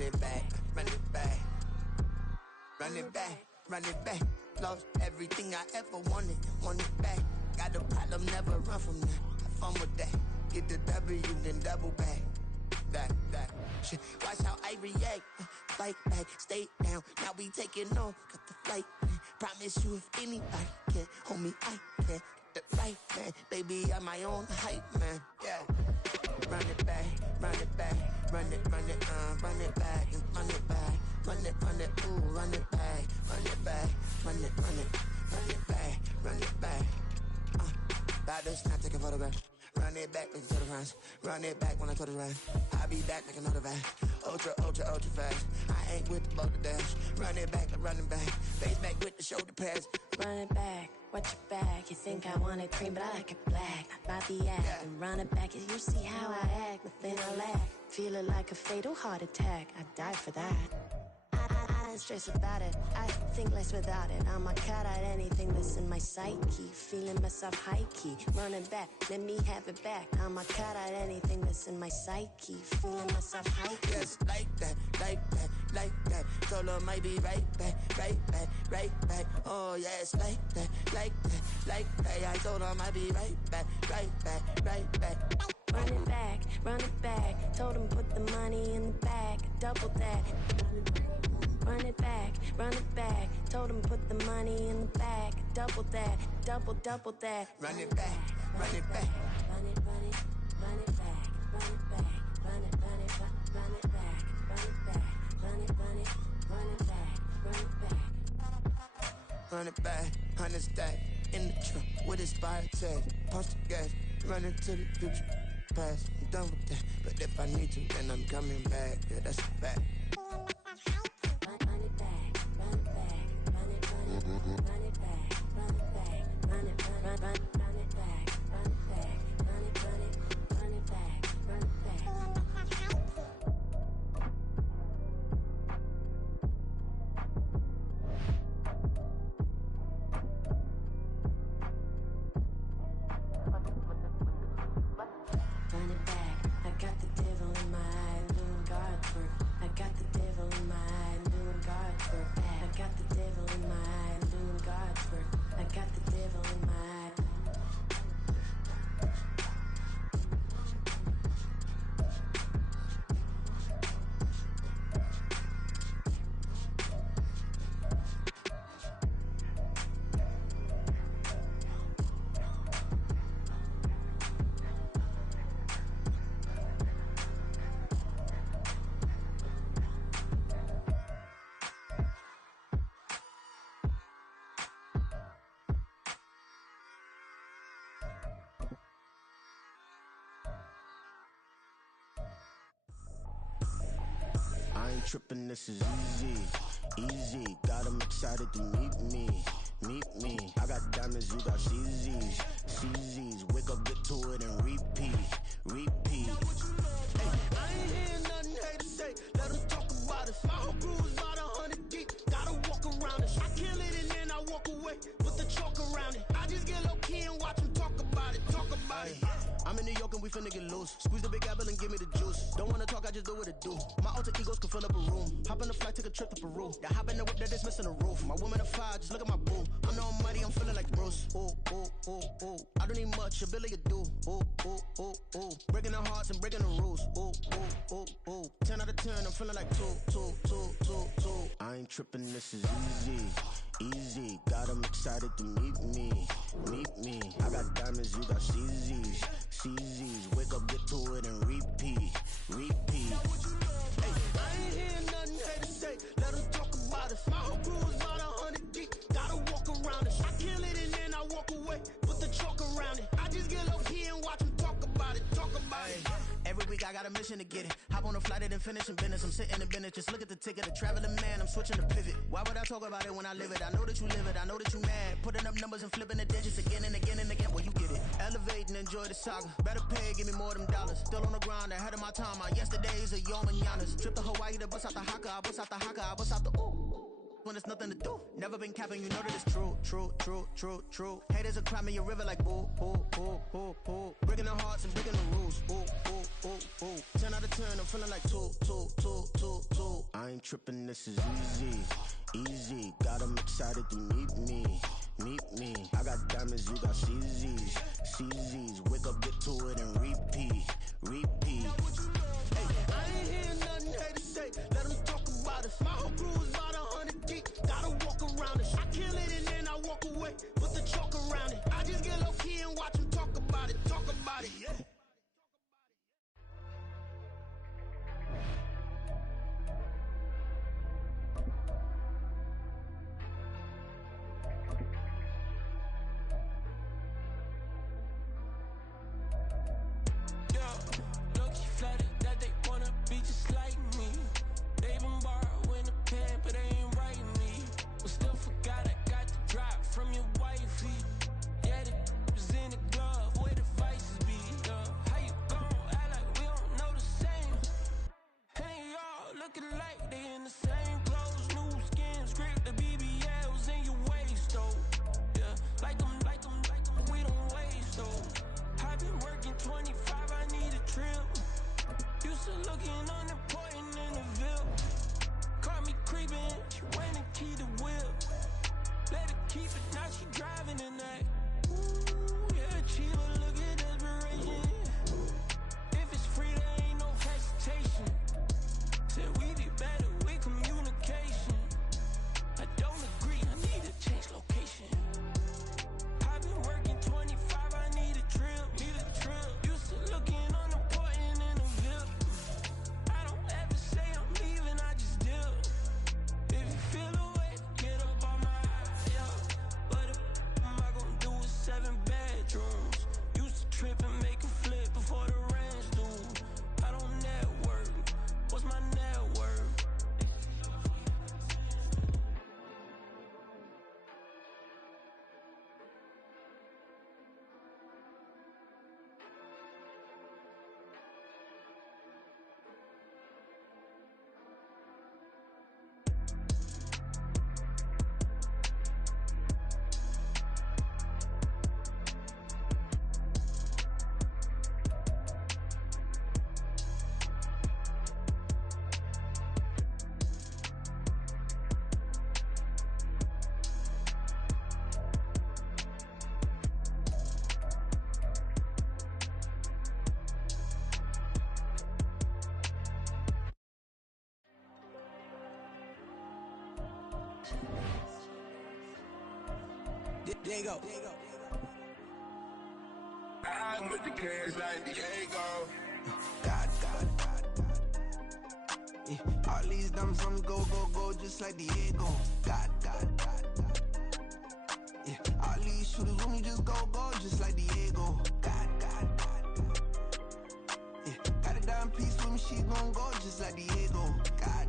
it back, run it back, run it back. Lost everything I ever wanted it back. Got a problem, never run from that. Have fun with that. Get the W, then double back. That shit. Watch how I react. Fight back, stay down. Now we taking on. Got the flight. Promise you if anybody can, homie, I can. Get the right man, baby, I'm my own hype man. Yeah. Run it back, run it back, run it back, and run it back, ooh, run it back, run it back, run it back. About this, not taking photograph. Run it back, make it to the runs. Run it back when I told it run. I'll be back, make another back. Ultra fast. I ain't with the boulder dash. Run it back, I'm running back. Face back with the shoulder pads. Run it back, watch your back. You think I want it cream, but I like it black. Not about the act, Yeah. and run it back. You see how I act, nothing I lack. Feeling like a fatal heart attack. I'd die for that. I ain't stressed about it. I think less without it. I'ma cut out anything that's in my psyche. Feeling myself high key. Running back, let me have it back. I'ma cut out anything that's in my psyche. Feeling myself high key. Yes, like that. Solo might be right back. Oh, yes, like that. I told her I might be right back. Run it back. Told him put the money in the bag. Double that. Run it back. Told him put the money in the bag. Double that. Double that. Run it back. Run it back. Run it back. Run it back. Run it back. Run it back. Run it back. Run it back, 100 stack in the trunk with expired tag. Punch the gas, running to the future. Past, I'm done with that. But if I need to, then I'm coming back. Yeah, that's a fact. Run it back, run it back, run it back, run it back, run it back, run it back, run it back, run it back, run it back, run it back. Run it back, I got the devil in my eye, doing guard work. I got the devil in my eye, doing guard work. I got the devil in my eye, doing guard work. I got the devil in my eye. I ain't tripping, this is easy. Got them excited to meet me. I got diamonds, you got CZs. Wake up, get to it, and repeat. Hey, I ain't hear nothing hate to say. Let them talk about us. My whole crew is about 100 deep. Gotta walk around us. I kill it and then I walk away with the chalk around it. I just get low low-key and watch them talk about it, I'm in New York and we finna get loose. Squeeze the big apple and give me the juice. Don't wanna talk, I just do what it do. My alter egos can fill up a room. Hop on the flight, take a trip to Peru. The hop in the whip that is missing the roof. My woman a fire, just look at my boo. I'm no money, I'm feeling like Bruce. Ooh, ooh, ooh, ooh. I don't need much, ability to do. Ooh, ooh, ooh, ooh. Breaking the hearts and breaking the rules. Ooh, ooh, ooh, ooh. 10 out of 10, I'm feeling like 2, 2, 2, 2, 2. I ain't tripping, this is easy. Easy, got 'em excited to meet me. I got diamonds, you got CZs. Wake up, get to it and repeat. Hey, I ain't hearing nothing hate to say. Let 'em talk about us. My whole crew is about 100 deep. Gotta walk around it. I kill it and then I walk away. Put the chalk around it. I just get low key and watch 'em talk about it. Every week I got a mission to get it. Hop on a flight and then finish in business. I'm sitting in business, just look at the ticket. A traveling man, I'm switching the pivot. Why would I talk about it when I live it? I know that you live it, I know that you mad. Putting up numbers and flipping the digits again and again and again. Well, you get it. Elevate and enjoy the saga. Better pay, give me more than dollars. Still on the grind, ahead of my time. My yesterdays are your mananas. Trip to Hawaii to bust out the haka. I bust out the haka, I bust out the ooh. When there's nothing to do. Never been capping, you know that it's true. Haters are climbing your river like ooh. Breaking the hearts and breaking the rules. Ooh. 10 out of 10, I'm feeling like 2. I ain't tripping, this is easy. Got 'em excited to meet me. I got diamonds, you got CZs. Wake up, get to it and repeat. Hey, I ain't hearing nothing hate to say. Let 'em talk about us. My whole crew is about 100 deep. Gotta walk around it. I kill it and then I walk away. Put the chalk around it. I just get low key and watch 'em talk about it. Yeah. Flattered that they wanna be just like me. They been borrowing a pen, but they ain't writing me. But still forgot I got the drop from your wifey. Yeah, the was in the glove where the vices be. How you gon' act like we don't know the same? Hey, y'all looking like they in the same clothes, new skin, script, the BBLs in your waist, though. Yeah, like them, we don't waste, though. I've been working 25, I need a trip. Used to looking unimportant in the Ville. Caught me creeping, she went and keyed the wheel. Let her keep it, now she driving in that. Ooh, yeah, cheaper, look at desperation. If it's free, there ain't no hesitation. Said we be better with communication. I don't agree, I need to change location. I've been working 25, I need a trip. Used to looking unimportant in the Ville. I don't ever say I'm leaving, I just deal. If you feel away, get up on my yeah. What am I gonna do with 7 bedrooms? Used to trip and make a flip before the rent's due. I don't network, what's my net worth? There you go. I'm with the cash like Diego. God. Yeah. All these dumps on go, just like Diego. God. Yeah. All these shooters when we just go, just like Diego. God. Yeah. Got a dime piece with me, she gon' go just like Diego. God.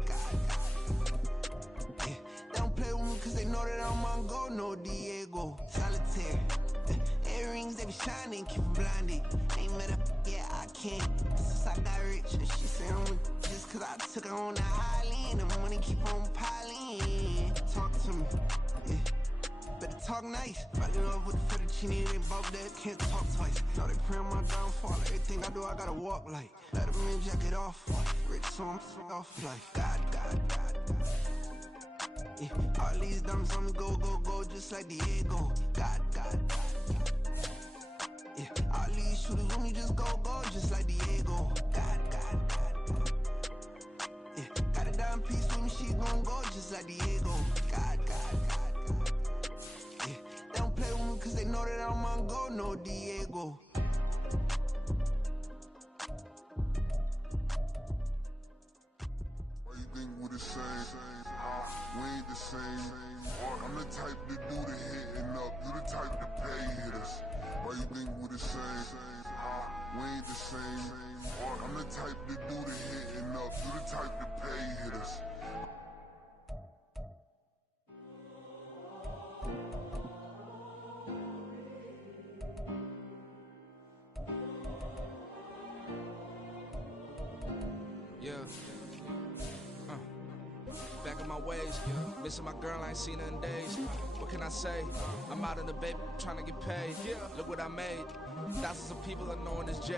Yeah. They don't play with me cause they know that I'm on go, no Diego. Solitaire. Earrings, they be shining, keep them blinded. Ain't met up, yeah, I can't. Since I got rich, she said I'm just cause I took her on the island. The money keep on piling. Talk to me, yeah. Better talk nice. Fucking up with the fettuccine, they both dead, can't talk twice. Know they pray on my downfall, everything I do, I gotta walk like. Let them in, jack it off. Rich, so I'm off like God. Yeah, all these dumps on me go, just like Diego. God. Yeah, all these shooters with me just go, just like Diego. God. Yeah, got a dime piece with me, she gon' go just like Diego. God. Yeah, they don't play with me cause they know that I'm on go, no Diego. Why you think we the same? We ain't the same. I'm the type to do the hitting up. You the type to pay hitters. Why you think we the same? We ain't the same. I'm the type to do the hitting up. You the type to pay hitters. Back in my ways, missing my girl, I ain't seen her in days. What can I say? I'm out in the baby, trying to get paid. Look what I made. Thousands of people are knowing this J.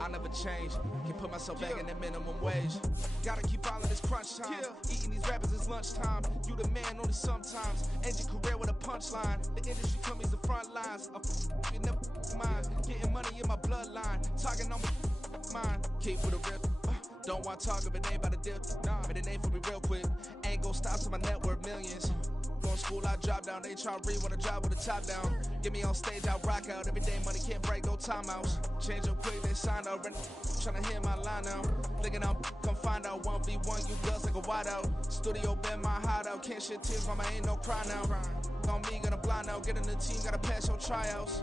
I never change. Can put myself back in that minimum wage. Gotta keep all of this crunch time. Eating these rappers is lunchtime. You the man only sometimes. End your career with a punchline. The industry told me it's the front lines. You never mind. Getting money in my bloodline. Talking on my mind. Keep for the real. Don't want to talk if it ain't about the dip. But it ain't for me real quick. Ain't gon' stop till my net worth millions. Going school, I drop down. They try to read when I drop with the top down. Get me on stage, I rock out. Every day money can't break, no timeouts. Change up quick, they sign up. Tryna hear my line now. Thinking I'm come find out 1v1, you girls like a wideout. Studio been my hideout. Can't shit tears, mama ain't no cry now. On me, gonna blind out. Get in the team, gotta pass your tryouts.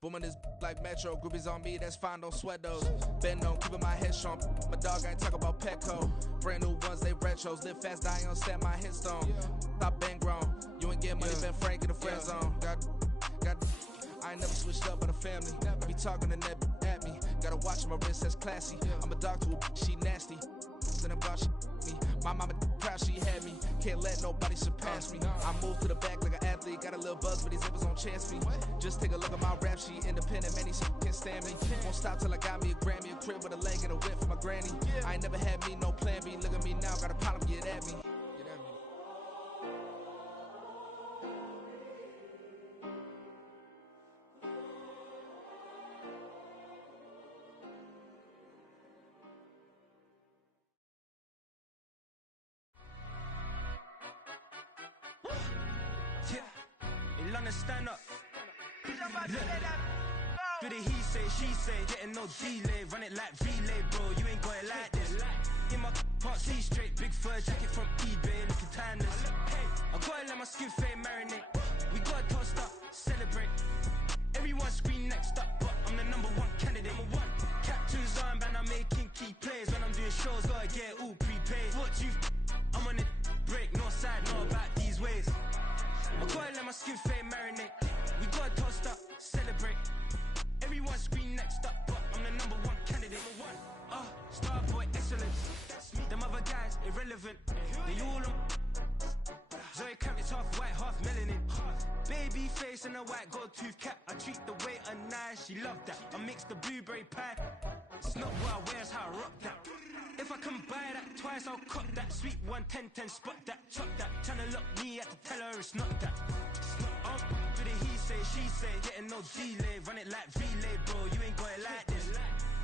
Booming this like Metro, groupies on me, that's fine, don't sweat those. Bend on, keeping my head strong. My dog ain't talk about Petco. Brand new ones, they retros. Live fast, die on, stand my headstone. Stop been grown. You ain't get money, been frank in the friend zone. Got. I ain't never switched up on the family. Be talking to that at me. Gotta watch my wrist, that's classy. I'm a dog to a she nasty. Then I'm about me. My mama proud she had me. Can't let nobody surpass me. I move to the back like an athlete. Got a little buzz, but these zippers don't chance me. Just take a look at my rap sheet. Independent, man, these can't stand me. Won't stop till I got me a Grammy, a crib with a leg and a whip for my granny. I ain't never had me no plan B. Look at me now, got a problem, get at me. Stand up. Do the he say, she say, getting no delay, run it like relay, bro. You ain't got it like this. In my can't see straight, big fur jacket from eBay, looking timeless. I gotta let my skin fade marinate. We gotta toast up, celebrate. Everyone scream next up, but I'm the #1 candidate. Captain's armband, I'm making key plays. When I'm doing shows, gotta get it all prepaid. What you? I'm on it, break, no side, know about these ways. I gotta let my skin fade marinate. We gotta toast up, celebrate. Everyone scream next up, but I'm the #1 candidate. Star boy, excellence. Them other guys, irrelevant. They all on. Zoe Camp, it's half white, half melanin. Baby face and a white gold tooth cap. I treat the waiter nice, she love that. I mix the blueberry pie. It's not what I wear, it's how I rock that. If I can buy that twice, I'll cop that. Sweet 110, spot that, chop that. Tryna lock me at the teller, it's not that. Do the he say, she say, getting no delay, run it like relay, bro. You ain't got it like this.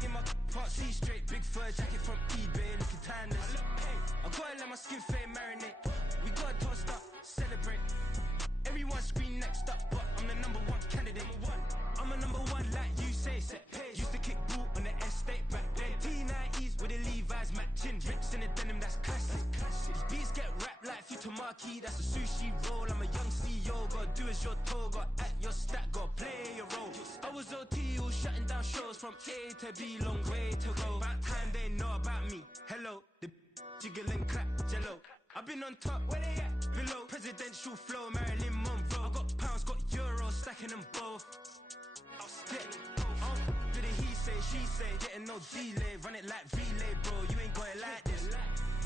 In my can't see straight, big fur jacket from eBay, looking timeless. I gotta let my skin fade marinate. We gotta toast up, celebrate. Everyone scream next up, but I'm the #1 candidate. I'm a #1 like you say, set pace. Used to kick boot on the estate back then. T90s with the Levi's matching. Rips in the denim, that's classic. These beats get wrapped like Futamaki, that's a sushi roll. I'm a young CEO, gotta do as you're told. Gotta act your stat, gotta play your role. I was OT, all shutting down shows from A to B, long way to go. About time they know about me. Hello, the jiggle and clap, jello. I've been on top, where they at? Below, presidential flow, Marilyn Monroe. I got pounds, got euros, stacking them both. Bit of he say, she say, getting no delay. Run it like relay, bro, you ain't got it like this.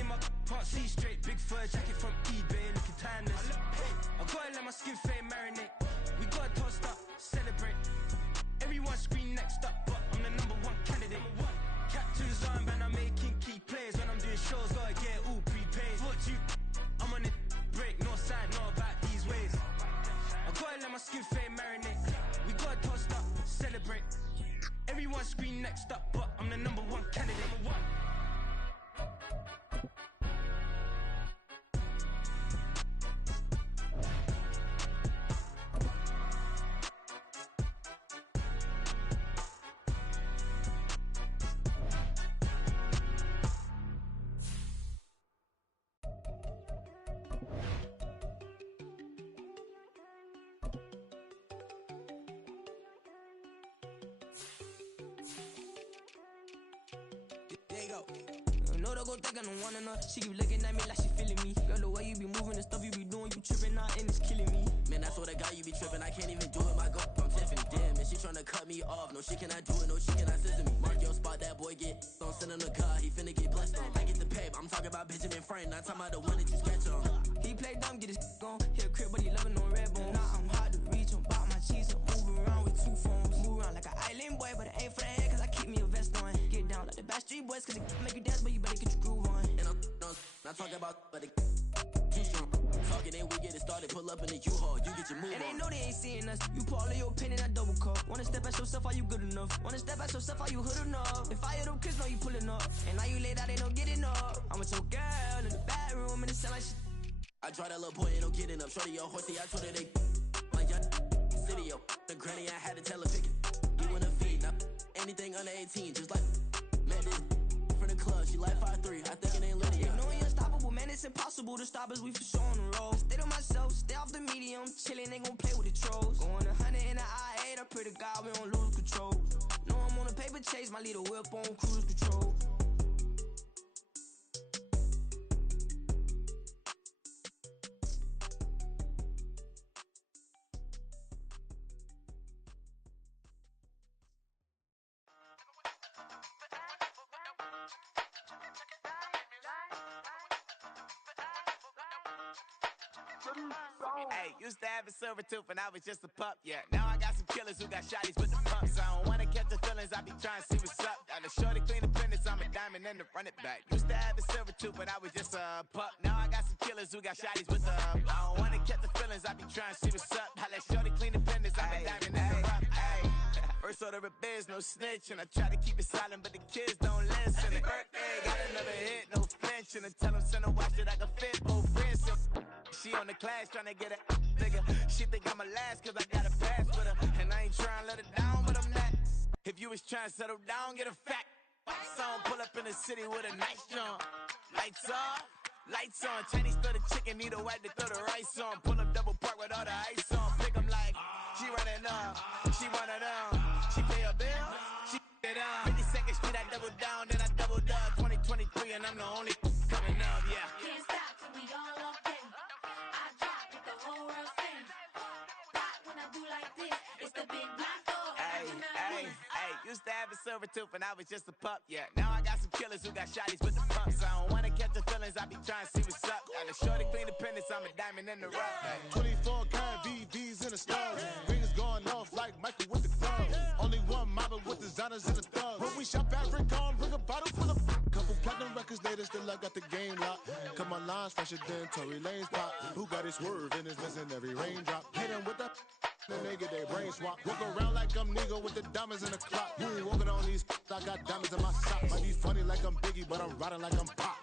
In my can't see straight, big fur jacket from eBay, looking timeless. I gotta let my skin fade marinate. We gotta toast up, celebrate. Everyone scream next up, but I'm the #1 candidate. Captain's arm, and I'm making key plays. When I'm doing shows, gotta get all prepaid. What you? I'm on it, break, no side, know about these ways. I gotta let my skin fade marinate. We gotta toast up, celebrate. Everyone scream next up, but I'm the #1 candidate. No, don't go think I don't wanna know. She keep looking at me like she feeling me. Girl, the way you be moving, the stuff you be doing, you tripping out and it's killing me. Man, I swear to God, you be tripping. I can't even do it. My girl, I'm Tiffany. Damn, and she tryna cut me off. No, she cannot do it. No, she cannot scissor me. Mark your spot, that boy get. Don't send him to God. He finna get blessed on. I get the pay, but I'm talking about Benjamin Frank. Not talking about the one that you sketch on. He play dumb, get his gone. Hit a crib, but he loving on red bone. Now I'm hard to reach. I'm about my cheese. I'm moving around with 2 phones. Move around like an island boy, but it ain't for the head, cause I keep me a vest on. Get down like the Backstreet Boys, cause it make you dance, but you better get your groove on. And I'm not talking about, but it too strong. Talking and we get it started, pull up in the U-Haul, you get your move and on. they know they ain't seeing us. You put all of your pen in that double cup. Wanna step at yourself, are you good enough? Wanna step at yourself, are you hood enough? If I hear them kids, know you pulling up. And now you laid out, they don't get enough. I'm with your girl in the bedroom, and it sound like shit. I draw that little boy, ain't no getting up. Shorty, your horsey, I told her they like young city, yo. The granny, I had to tell her pick it. You in a feed, now anything under 18, just like met this from the club. She like 5'3", I think it ain't Lydia. You know we unstoppable, man, it's impossible to stop us. We for sure on the road. Stay to myself, stay off the medium, chillin', they gon' play with the trolls. Going 100 in the I-8, I pray to God we don't lose control. Know I'm on a paper chase, my leader whip on cruise control. Hey, used to have a silver tooth when I was just a pup, yeah. Now I got some killers who got shotties with the pumps. I don't wanna catch the feelings, I be trying to see what's up. Got the shorty clean the fitness, I'm a diamond and to run it back. Used to have a silver tooth when I was just a pup. Now I got some killers who got shotties with the I don't wanna catch the feelings, I be trying to see what's up. I let shorty clean the fitness, I'm a diamond and to run it back. First order of biz, no snitch, and I try to keep it silent, but the kids don't listen. And birthday, got another hit, no flinch, and I tell them send a watch that I can fit both wrists. She on the class trying to get it bigger. She think I'm a last cause I got a pass with her. And I ain't trying to let her down, but I'm not. If you was trying to settle down, get a fact. Song pull up in the city with a nice jump. Lights off, lights on. Chinese throw the chicken, need a wipe to throw the rice on. Pull up double park with all the ice on. Pick 'em like, she running up, she one of them. She pay her bill, she it up. 52nd Street, I double down, then I doubled up. 2023 and I'm the only coming up, yeah. Can't stop till we all up in. I drop it, the whole world sings. Rock when I do like this, it's the big black dog. Hey, used to have a silver tooth when I was just a pup, yeah. Now I got some killers who got shotties with the pumps. I don't wanna catch the feelings, I be trying to see what's up. Got a shorty clean the pendants, I'm a diamond in the rough. 24 karat VVs in the stars. Rings going off like Michael with the club. Only one mobbing with designers in the thugs. When we shop at Rincon, bring a bottle full of couple platinum records later, still I got the game locked. Come on, lines fresher than Tory Lane's pop. Who got his swerve and is missing every raindrop? Hit him with the then they get their brain swap. Walk around like I'm nigga with the diamonds in the clock. You ain't walking on these, I got diamonds in my socks. Might be funny like I'm Biggie, but I'm riding like I'm Pop.